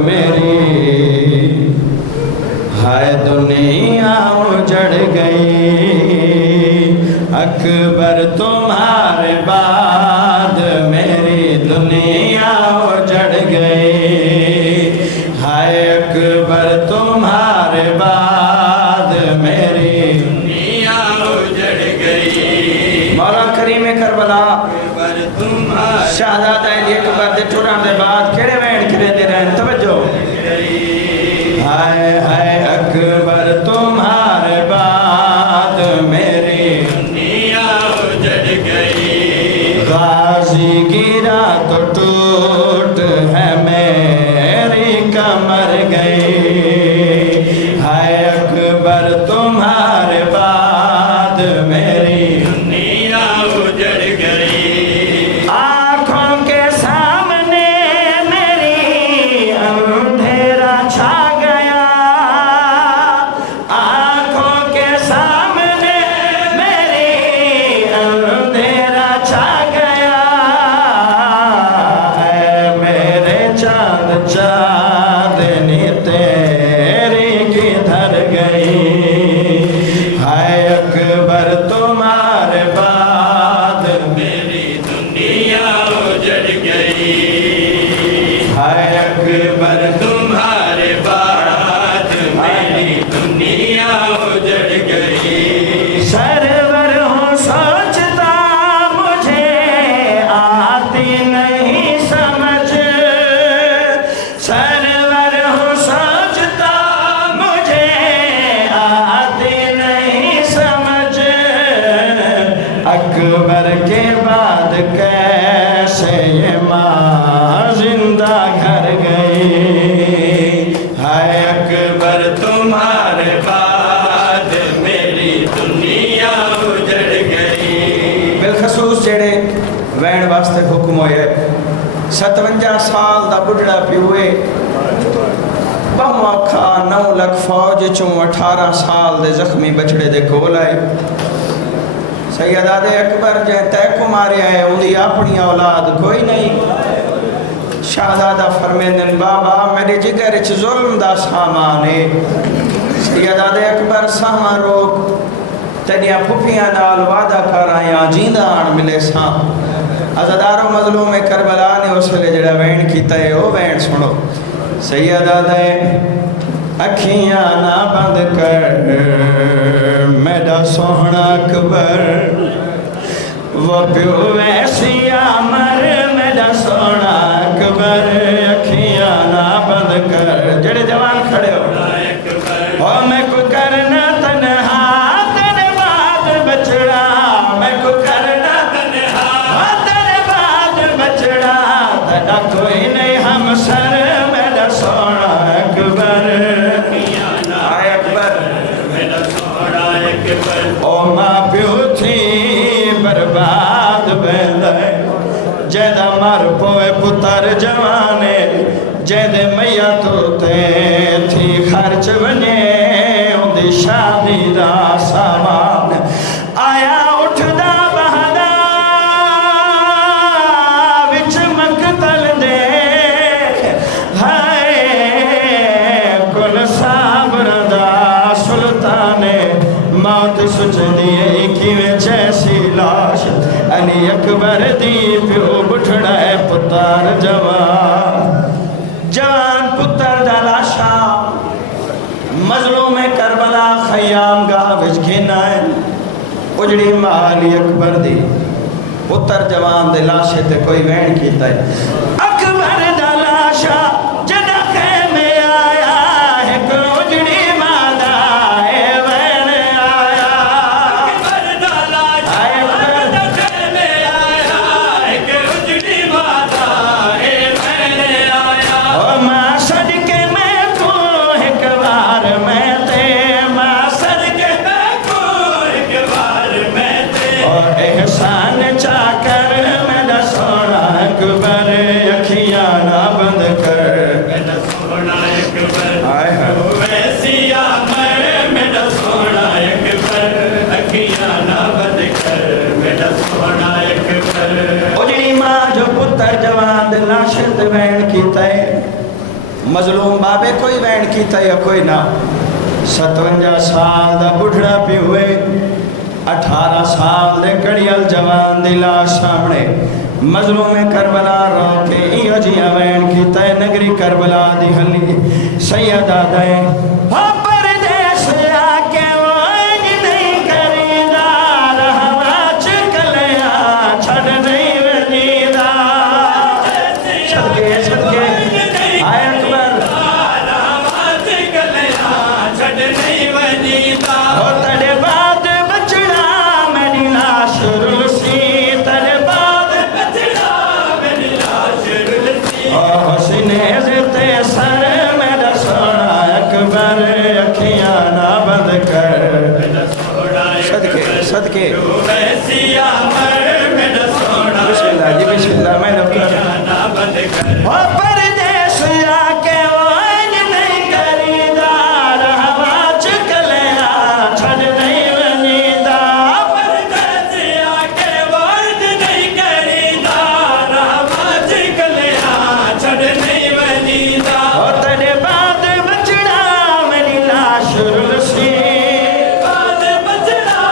मेरी, हाय दुनिया उजड़ गई। अकबर तुम्हारे बाद मेरी दुनिया उजड़ गई। हाय अकबर तुम्हारे बाद मेरी दुनिया उजड़ गई। मौला करीम करबला शहजादा अकबर दे टुरन दे बाद केड़े वैन खिले रहन तवज्जो। हाय हाय अकबर तुम्हारे बाद मेरी दुनिया उजड़ गई। गाजी गिरा तो टूट है मेरी कमर गई। हाय अकबर तुम्हारे बाद मेरी दुनिया उजड़ गई। आँखों के सामने मेरी अंधेरा छा गया। आँखों के सामने मेरी अंधेरा छा गया। है मेरे चांद चांदनी तेरी किधर गई। हाय अकबर तुम्हारे बाद मेरी दुनिया उजड़ गई। हाय अकबर तुम्हारे बाद मेरी दुनिया उजड़ गई। सरवर हूँ सोचता मुझे आती नहीं समझ। सरवर हूँ सोचता मुझे आती नहीं समझ। अकबर के बाद कैसे ये माँ जिंदा घर गई। हाय अकबर तुम्हारे बाद मेरी दुनिया उजड़ गई। बिलखसूस जेड़े वैन वास्ते हुक्म होए 57 साल दा बुढ़ड़ा पिओए बहु अखा 9 लाख फौज चों 18 साल दे जख्मी बछड़े दे कोल आए। सैयदादे अकबर जे तैको मारिया है उनकी अपनी औलाद कोई नहीं। शाहजादा फरमेंदन बाबा मेरे जिगर च जुल्म दा सामान है। सैयदादे अकबर सामा रोक तेरिया फुफियां नाल वादा कर आया जींदा आन मिले सा। अज़ादारो मजलूम करबला ने उसले जड़ा वैन कीता है वो वैन सुनो। सैयदादे अखियां ना बंद कर मेरा सोहना अकबर। वो प्यो वैसी अमर मेरा सोहना अकबर। अखियां ना बंद कर जेड़े जवान खड़े हो। और मैं को करना तन्हा तेरे बाद बचड़ा। मैं को करना तन्हा तेरे बाद बचड़ा। तेरा कोई नहीं हम सर मेरा सोहना अकबर। ओ मां प्यो थी बर्बाद वेंदा जैदा मर पोए पुत्र जवाने। जैदे मैया तो ते थी खर्च वने उनदी शादी दा सामान। आया उठदा बहदा विच मकतल दे। हाय कुल साबर दा सुल्ताने मौत सुचनी किवें जैसी लाश। अली अकबर दी प्यो बुढ़ड़ा है पुत्र जवान। जवान पुत्र दा लाशा मजलूम करबला खयाम गाह विच घेना है। उजड़ी मां अली अकबर दी पुत्र जवान दे लाशे ते कोई वैन कीता है। अकबर दा लाशा जदा खेमे आया है उजड़ी मां दा वैन आया। अकबर दा लाशा जदा खेमे आया है उजड़ी मां दा वैन आया। ओ मां सदके मैं को एक बार मैं ते। मां सदके मैं को एक बार मैं ते। और एहसान चाकर मेरा सोना अकबर। अखियां ना बंद कर मेरा सोना अकबर। हाय हाय वैसी अमर मेरा सोना अकबर। अखियां ना बंद कर मेरा सोना अकबर। उजड़ी मां जो पुत्र जवान लाश वैन कीता है मजलूम बाबे कोई वैन कीता या कोई ना 57 साल दा बुढ़ड़ा पे हुए 18 साल दे कड़ियल जवान दी लाश सामने मजलूम करबला रो के इहो जिया वैन कीता नगरी करबला दी हली सैयदा दे परदेस आके वो नहीं करीदा रहवा चकलिया छड़ नहीं वजीदा सदके सदके आए अकबर हो तड़े बाद बचड़ा मेरी लाश रुलसी तड़े बाद बचड़ा मेरी लाश रुलसी ओ हसीने ज़िते सर मेरा सोना अकबर अखियां ना बंद कर सदके सदके बिस्मिल्लाह जी बिस्मिल्लाह मैं ना बंद कर ओ परदेस आके वो नहीं करीदा रहवा चकलिया छड़ नहीं वजीदा परदेस आके वो नहीं करीदा रहवा चकलिया छड़ नहीं वजीदा ओ तेरे बाद बचड़ा मेरी लाश रुलसी बाद बचड़ा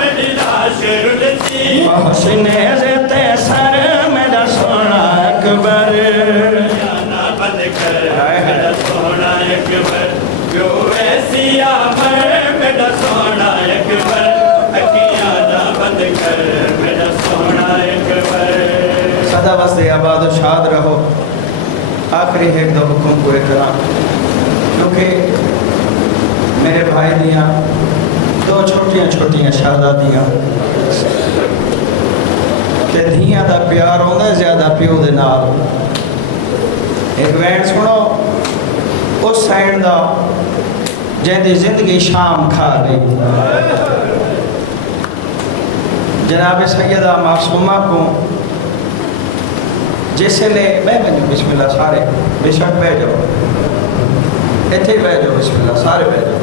मेरी लाश रुलसी ओ हसीने ज़िते सर मेरा सोना अकबर बंद कर मेरा सोना अकबर जो ऐसी आमर मेरा सोना अकबर अखियां ना बंद कर मेरा सोना अकबर सदा वस्ते आबाद शाद रहो आखिरी एक दो हुक्म पूरे करा क्योंकि मेरे भाई दियाँ दो छोटियां छोटियां शहजादियां ते धियां दा प्यार होंदा ज्यादा प्यो दे नाल एक वैन सुनो उस सैन दा जिंदी जिंदगी शाम खा गई जनाब सैयदा मासूमा को जिसले मैं बिस्मिल्लाह सारे बेशक बह जाओ इत्थे बह जाओ बिस्मिल्लाह सारे बह जाओ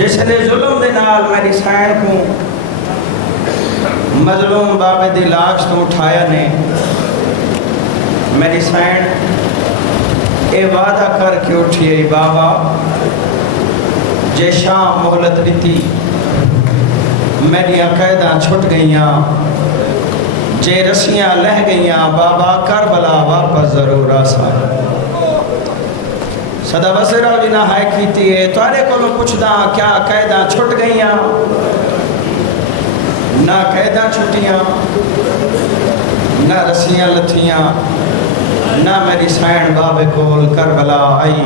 जिसले जुल्म दे नाल मेरी सैन को मजलूम बाबे दी लाश तो उठाया ने मेरी सैन ये वादा करके उठी है बाबा जे शाम मोहलत दी मेरिया कैदा छुट गईयां जे रस्सियां लह गईयां बाबा करबला वापस जरूर आसा सदा वसरा जी ना हाय कीती है तारे को पुछदा क्या कैदा छुट गईयां ना कैदा छुट्टियां ना रस्सियां लथियां ना मेरी सैन बाबे कोल करबला आई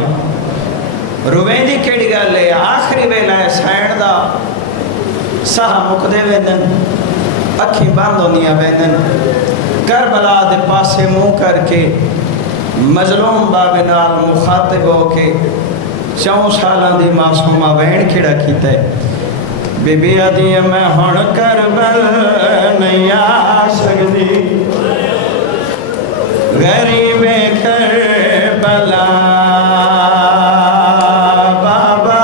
रुवेंदी केड़ी गल है आखिरी वेला सैन दा साह मुकदे वेंदन अखी बंद होंदियां वेंदन करबला दे पासे मुंह करके मजलूम बाबे नाल मुखातिब हो के 4 सालां दी मासूमा वैन केड़ा कीता है बीबी आदि मैं हुण करबल नहीं आ सकदी गरीबे करबला बाबा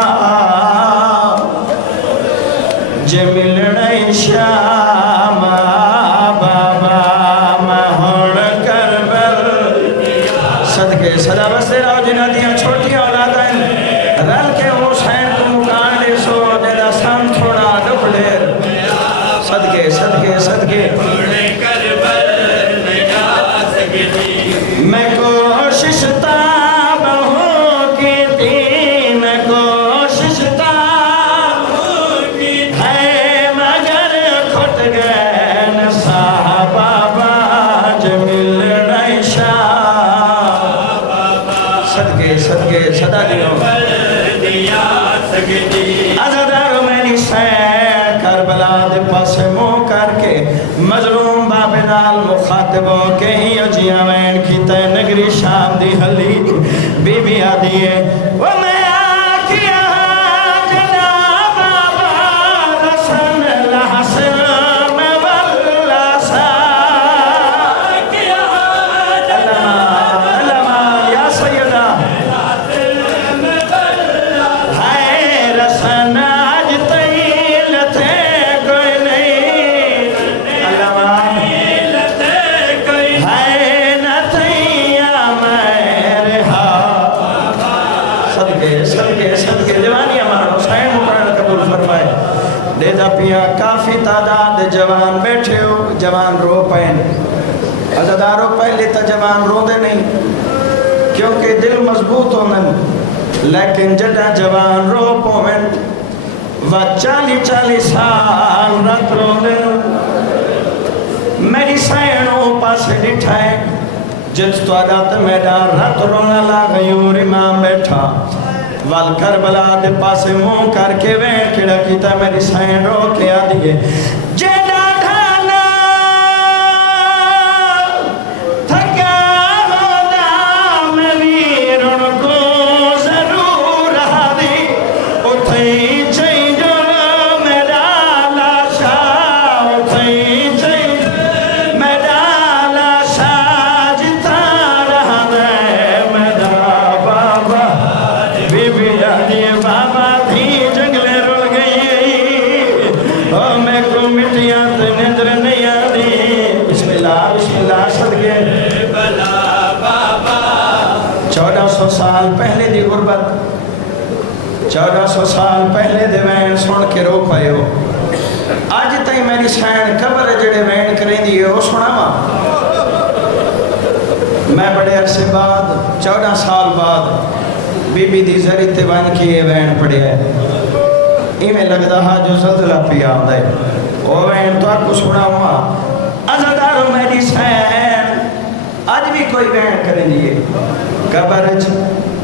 जे मिलना शाम बाबा मैं हुण करबल सदके सदा बसे राव जिन्हां दियां छोटियां औलादां रल के हुसैन को मुकान दे सो जेदा सन थोड़ा दुख लेर सदके सदके सदके मैं कोशिश ताब हूँ की थी मैं कोशिश ताब हूँ की है मगर खुट गए न साहबा ज मिलना सदके सदके सदा दियो अज़ादारो मेरी सैन करबला दे पासे मुंह करके मजलूम बाबे नाल मुखातिब हो के ही जिया वैन कीता नगरी शाम दी हली बीबी आदी है वो मैं आखिया जनाब बाबा रसन लहसन में वल्ला सा अल्लाह या सैयदा मैं सदके सदके जवानी हमारा हुसैन मुकरण कबूल फरमाए। देदा पिया काफ़ी तादाद जवान बैठे हो, जवान रो पैन अज़ादारो पहले तो जवान रोंदे नहीं क्योंकि दिल मजबूत होना, लेकिन जदा जवान रो पवन व 40-40 साल रात रोंदे। मेरी सैनो पास डिठा है जिस तो मैदान रात रोना ला गयूर इमाम बैठा वाल करबला दे पासे मुंह करके वे किड़ा कीता मेरी सैन रो के आ दिए जेड़ा ढाना थका होना मैं वीरों को जरूर हादी उठे चाहिए मेरा लाशा उठे चाहिए मेरा लाशा जिता रहा मेरा बाबा बीबी आदि बाबा थी जंगले रुल गई ओ मैं को मिट्टियां ते नजर नहीं आती। बिस्मिल्लाह बिस्मिल्लाह सदके बला बाबा 1400 साल पहले दी गुरबत 1400 साल पहले दे वैन सुन के रो पाए हो। अज तई मेरी सैन कबर जेड़े वैन करेंदी है वो सुनावा। मैं बड़े अरसे बाद 14 साल बाद बीबी दी जरी ते बन के वैन पढ़िया इवें लगता हा जो जलजला पिया आंदा है ओ वैन तो आपको सुनावा। अज़ादारो मेरी सैन अज भी कोई वैन करेंदी है कबर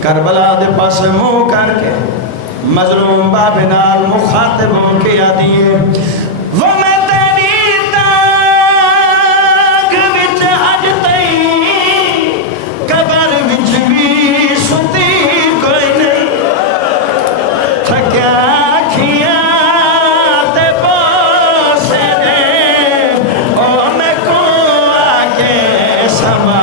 करबला दे पास मुंह करके मजलूम बाबे नाल मुखातिब होके आदी है वो मैं तेरी ताक विच अज तई कबर विच भी सुती कोई नहीं थक्या खिया ते बोसे दे ओ मैं को आके समा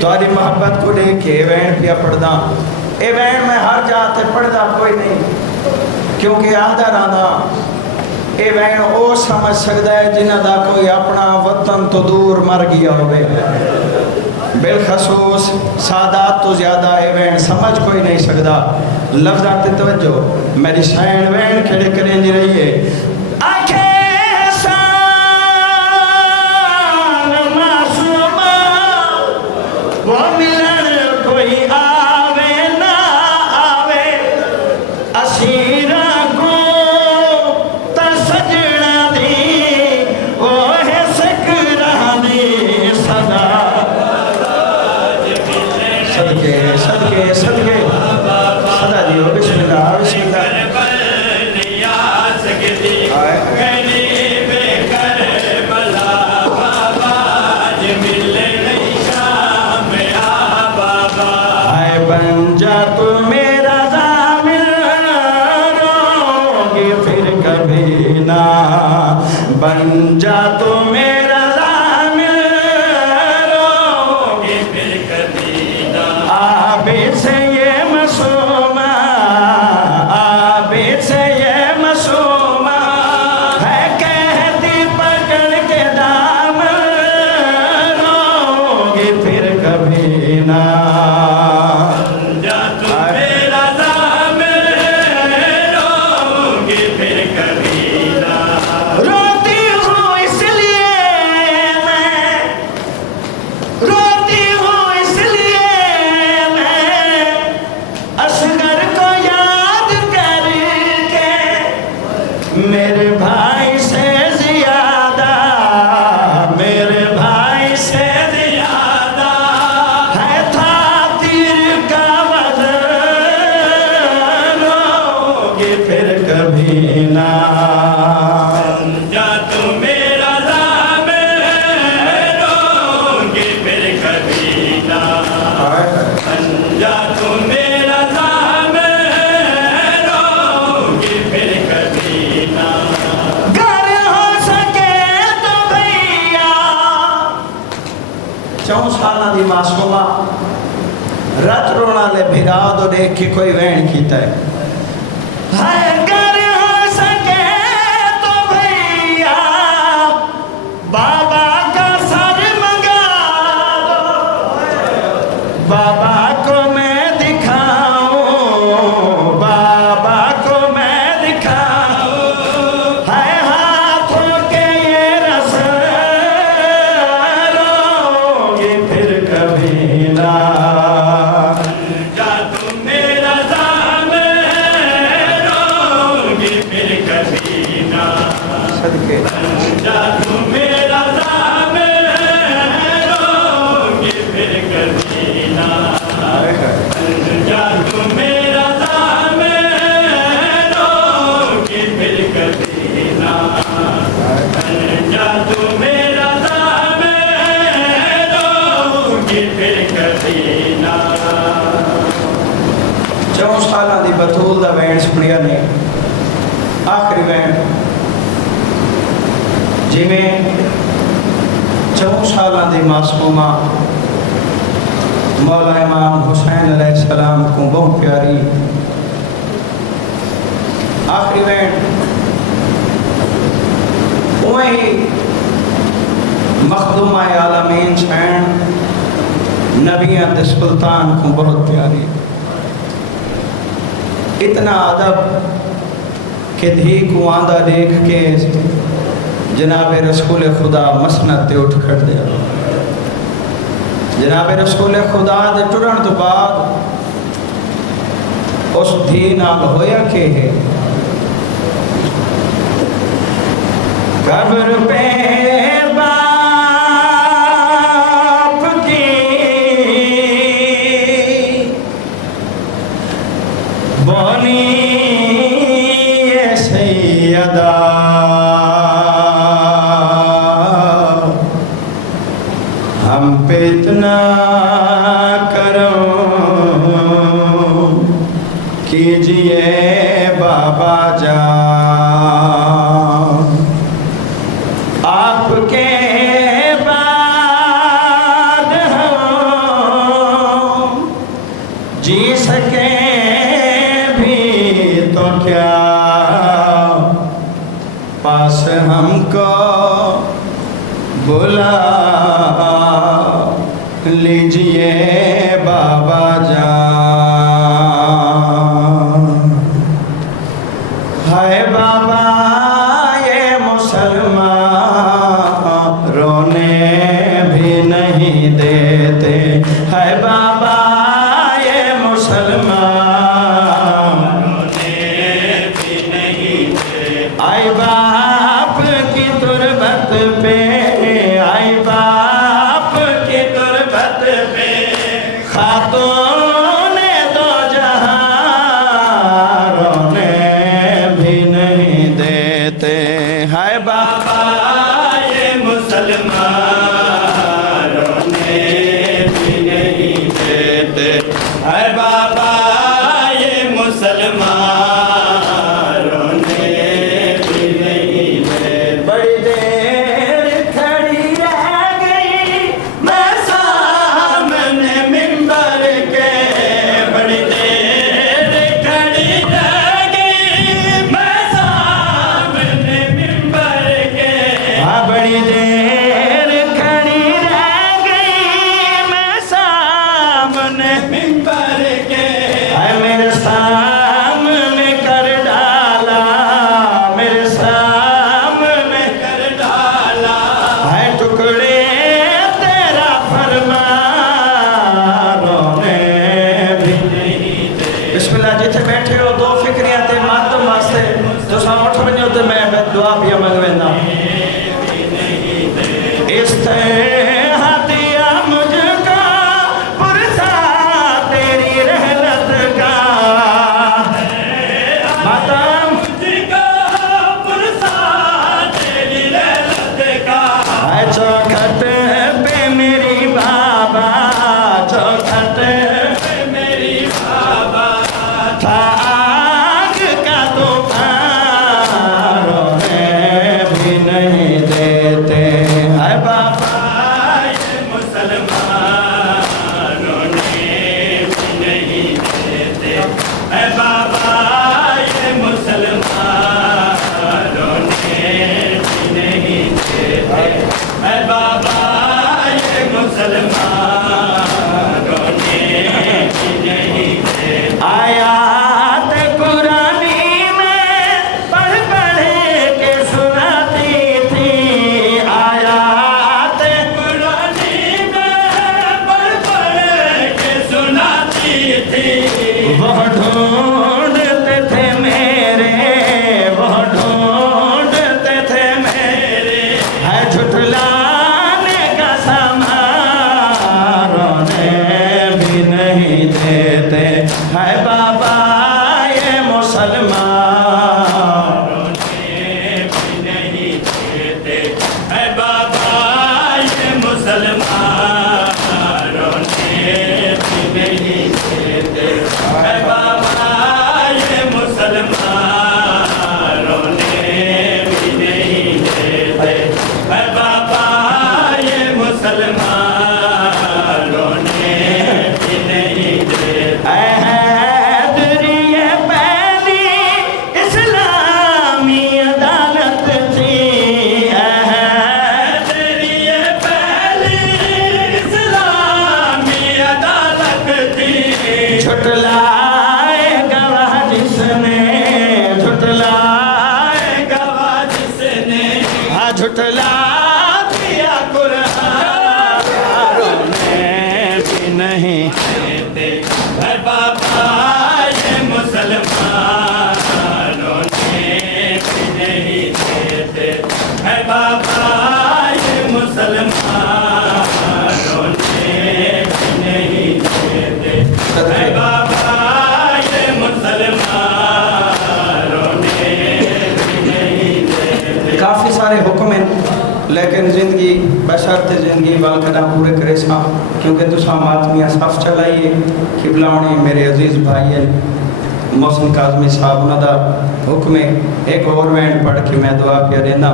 तुम्हारी मोहब्बत को लेके वैन पिया पढ़दा ए वैन मैं हर जाते पढ़दा कोई नहीं क्योंकि आधा राधा ए वैन वो समझ सकता है जिन्हों का कोई अपना वतन तो दूर मर गया होवे। बिलखसूस सादात तो ज्यादा ए वैन समझ कोई नहीं सकता। लफ्ज़ात ते तवज्जो मेरी सैन वैन खड़े करेंदी रही है आखे वो मिलन कोई आवे ना आवे असीरा को ता सजना दी ओ है सकरा दी सदा सदके सदके सदके सदा दियो बिस्मिल्लाह बिस्मिल्लाह बन जा तू मेरा ज़ामिल रोगे फिर कभी ना बन जा तू मेरा ज़ामिल रोगे फिर कभी ना आबे से ये मसूमा आबे से ये मसूमा है कहती पकड़ के दामन रोगे फिर कभी ना रोती हूँ इसलिए दी मासूमा रत रोना ले भिरा तो देख के कोई वैन कीता है कर हो सके तो भैया बाबा का सर मंगा दो बाबा को मैं दिखाऊं बाबा को मैं दिखाऊं है हाथों के ये रस रोगे फिर कभी ना बतूल दा बैंड सुनिया ने आखिरी बैंड जिमें 4 साल की मासूमा मौला इमाम हुसैन अलैहिस्सलाम को बहुत प्यारी आखिरी बैंड वही मखदूमा आलमीन सैन नबियां दे सुल्तान को बहुत प्यारी इतना अदब के धी को आंदा देख के जनाब रसूल खुदा मसनद ते उठ खड़ दिया जनाब रसूल खुदा दे टुरन तो बाद उस धी नाल होया के है कब्र पे हम पे इतना करो कीजिए बाबा जान आपके बाद हम जी सके भी तो क्या पास हमको बुला लीजिए बाबा जान हाय बाबा ये मुसलमान रोने भी नहीं देते हाय बाबा ये मुसलमान रोने भी नहीं देते आई बाप की तुरबत पे आई बाप की तुरबत पे खातून दो जहां रोने भी नहीं देते हाय बाबा ये मुसलमान रोने भी नहीं देते हाय बाबा ये मुसलमान रोने भी नहीं देते बड़ी देर खड़ी रह गई मैं सामने मिंबर के बड़ी देर खड़ी रह गई मैं सामने मिंबर के बड़ी देर खड़ी रह गई मैं सामने मिंबर के मेरे सामने कर डाला मेरे सामने कर डाला है टुकड़े तेरा फरमान रोने भी नहीं दे बिस्मिल्लाह जिथे बैठे हो दो फिक्रियां ते मातम वास्ते तो सा उठ वञो ते मैं दुआ पिया मंगवेंदा इस दिया मुझको पुरसा तेरी रहमत का मातम मुझको पुरसा तेरी रहमत का चौखट पे मेरी बाबा चौखट पे मेरी बाबा था आग का तूफान रोने भी नहीं देते है बाबा झुठलाने का सामान रोने भी नहीं देते है बाबा ये मुसलमान, रोने भी नहीं देते है बाबा ये मुसलमान, रोने भी नहीं देते है बाबा ये मुसलमान, रोने भी नहीं देते है बाबा ये मुसलमान, रोने भी नहीं देते। हैदरी ये पहली इस्लामी अदालत थी, हैदरी ये पहली इस्लामी अदालत थी। झुठलाए गवाह जिसने, झुठलाए गवाह जिसने, हाँ झुठला दिया कुरान, रोने भी नहीं देते है बाबा ये मुसलमान, रोने भी नहीं देते है बाबा ये मुसलमान, रोने भी नहीं देते है बाबा ये मुसलमान, रोने भी नहीं देते। काफ़ी सारे हुक्म हैं लेकिन ज़िंदगी बशर्त ज़िंदगी वालकना पूरे करे साहब, क्योंकि तुसा मातमियाँ साफ चलाइए खिबलावणी मेरे अजीज़ भाई हैं मौसम काज़मी साहब उन्होंने हुक्म एक और बैंड पढ़ के मैं दुआ पे देना।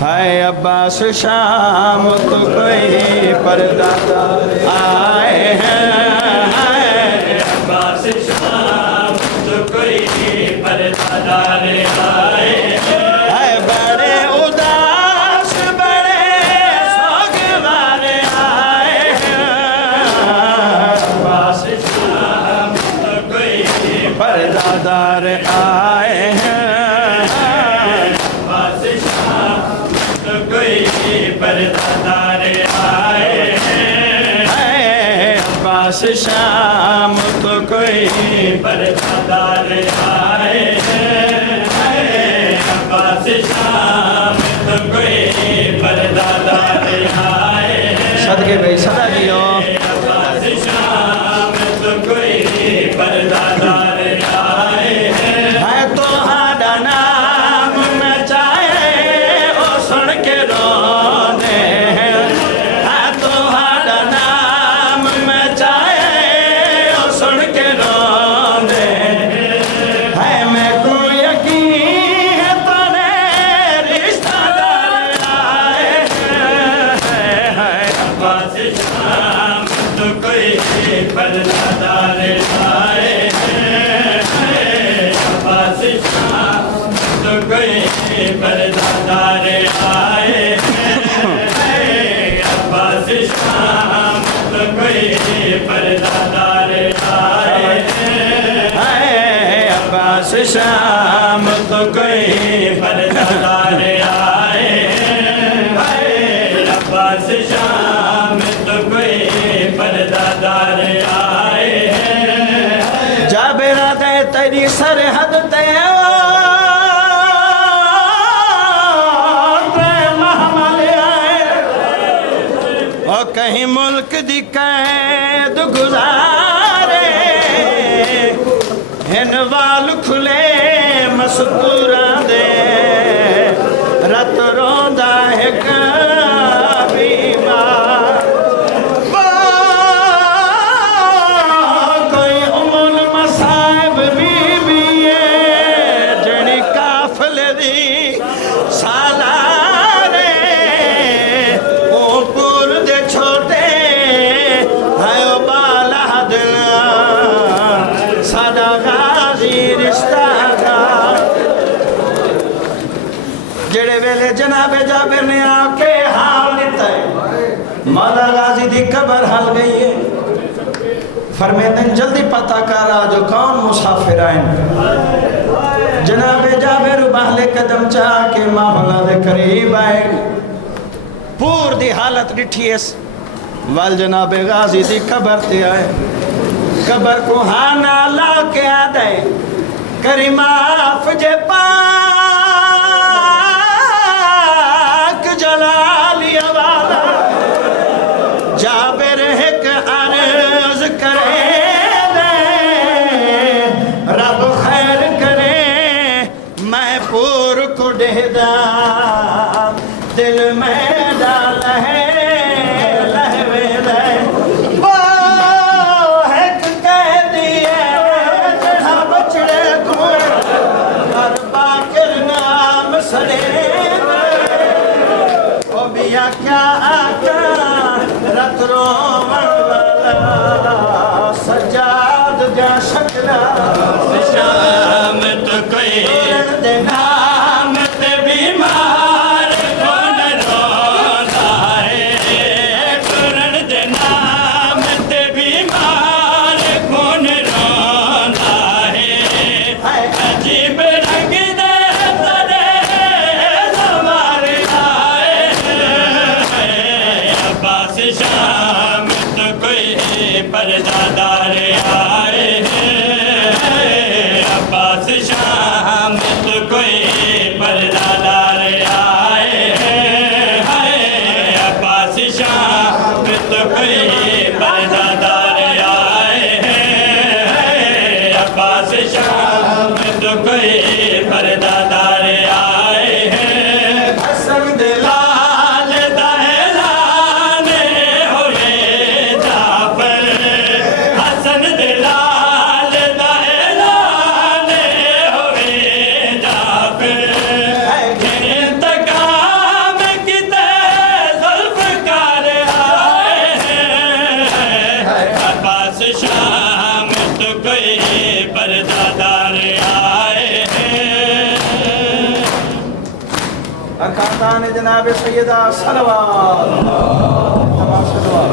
हाय अब्बास शाम तो कोई परदादा आए हैं, हाय अब्बास शाम तो कोई परदादार आए हैं, हाय बड़े उदास बड़े सोगवार आए हैं, अब्बास शाम तो कोई परदादार आए हैं, अब्बास शाम तो कोई परदादार आए हैं, अब्बास शाम तो कोई परदादार आए हैं, अब्बास शाम तो कोई परदादार आए हैं। सदके भाई सदा दियो अब्बास शाम तो कोई परदादार आए हैं, है तो हाड़ा नाम नचाए ओ सुन के रोने हैं, है तो हाड़ा नाम नचाए ओ सुन के रोने है, मैं को यकीन है तोरे रिश्तेदार आए हैं, अब्बास शाम तो कोई परदादार आए हैं, अब्बास शाम तो कोई परदादार आए हैं, अब्बास शाम तो कोई परदादार आए हैं, अब्बास शाम तो कोई परदादार आए हैं, अब्बास शाम तो कोई परदादार आए हैं। जाबेरा दे तेरी सरहद ते कहीं मुल्क दी कैद गुजारे, हिन वाल खुले मस्तूरा दे, रत रोंदा है बीमार, कोई उमुल मसाइब बीबी जड़ी काफले दी सालारे, ओ पुर दे छोटे हायो बाला सादा गाजी रिश्ता जेड़े वेले जनाबे जाबिर ने आके हाल दिता है, मौला गाजी दी कबर हल गई है, फरमाते जल्दी पता कर आ जो कौन मुसाफिर आए। जनाबे जाबिर बहले कदम चाह के मौला दे करीब आए, पूर दी हालत डिठी है, वाल जनाबे गाजी दी कबर ते आए, कबर को हाना ला के आ दे करी माफ जे पाक जलालिया लहे लहवे दे वो एक कह दिए जड़ा बछड़े तू हर बाकर नाम सड़े ओ बिया क्या आका रत रोवण वाला सजाद जा शकला शाम तो कोई नाम ते बीमार कौन रोंदा है कुरन दे नाम ते बीमार कौन रोंदा है अजीब रंग दे तरे सवार आए अब्बास शाम तो कोई परदादार आए अब्बास शाम तो कोई परदादार आए अब्बास शाम तो कोई परदादार आए अब्बास शाम तो कोई परदादार आए हसन दिला लाल दहलाने होवे जाफर हसन दे लाल दहलाने होवे जाफर इंतकाम किते जुल्फ़कार आए अब्बास शाम तो कोई परदादार आए अखातान जनाब सैयदा सलवात तमाम सलवात